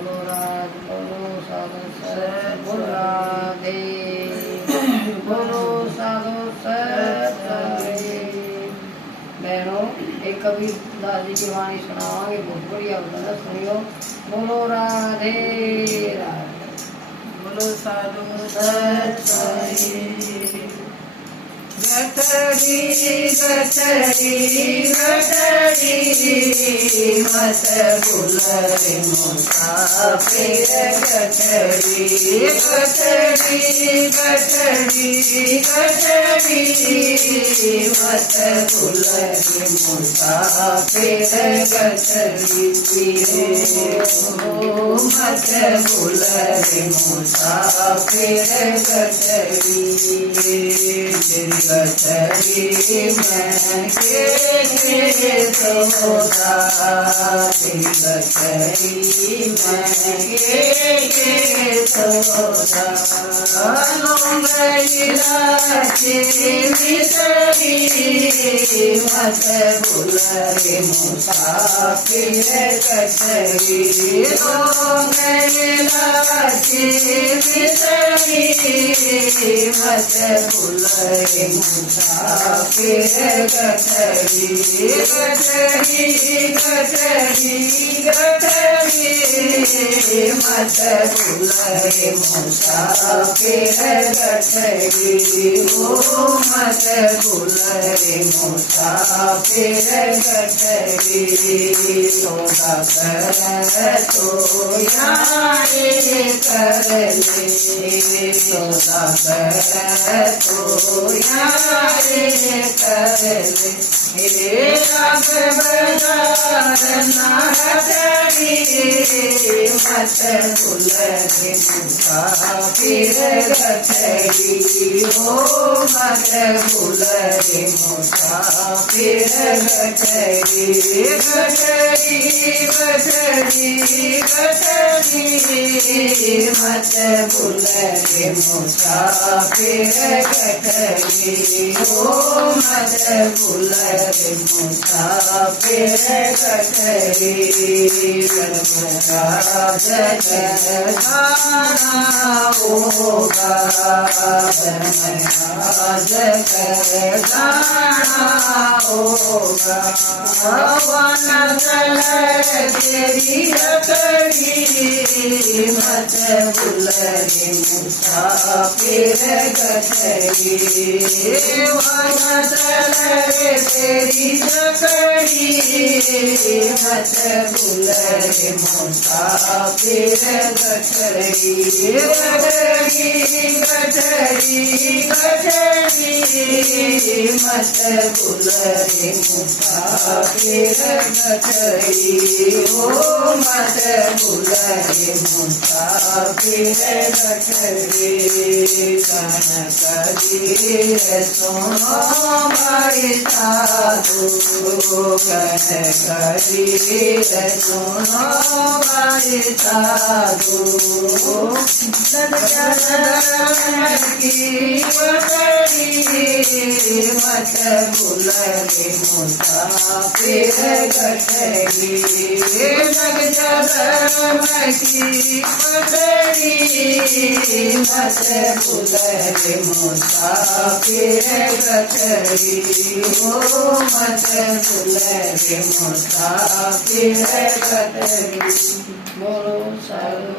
बोलो राज बोलो साधु सत बोलो राधे बोलो साधु सत। बहनों एक कबीरदास जी की वाणी सुनावांगे, बहुत बढ़िया होता, सुनियो। बोलो राधे राधे बोलो साधु सत। गठरी गठरी गठरी मत बुलरे मुसाफिर गठरी गठरी गठरी गठरी मत बुलरे मुसाफिर गठरी मत बुलरे मुसाफिर गठरी गठरी मैं के सौदा गठरी मैं के सौदा मिसरी मत बुलरे मुसाफिर गठरी मिसरी मत बुलरे मुसाफिर गठरी गठरी गठरी गठरी मत बुलरे मुसाफिर गठरी ओ मत बुलरे मुसाफिर गठरी सौदा कर तो यारे कर ले सौदा कर तो यारे कर ले मेरे रब बजार नागरी मत बुलरे मुसाफिर गठरी ओ मत बुलरे मुसाफिर गठरी गठरी गठरी गठरी मत बुलरे मुसाफिर गठरी ओ मत बुलरे मुसाफिर गठरी राज गाना होगा राज गाना होगा वन तेरी रखड़ी मत बुलरे मुसाफिर गठरी वन तेरी रखड़ी मत बुलरे मुसाफिर गठरी गठरी गठरी गठरी मत बुलरे मुसाफिर गठरी ओ मत बुलरे मुसाफिर गठरी कनक कबीर सुनो भाई साधु कनक कबीर सुनो भाई साधु की पकड़ी मत बुलरे मुसाफिर गठरी लग जगम की पकड़ी मत बुलरे मुसाफिर गठरी ओ मत बुलरे मुसाफिर गठरी बोलो साधु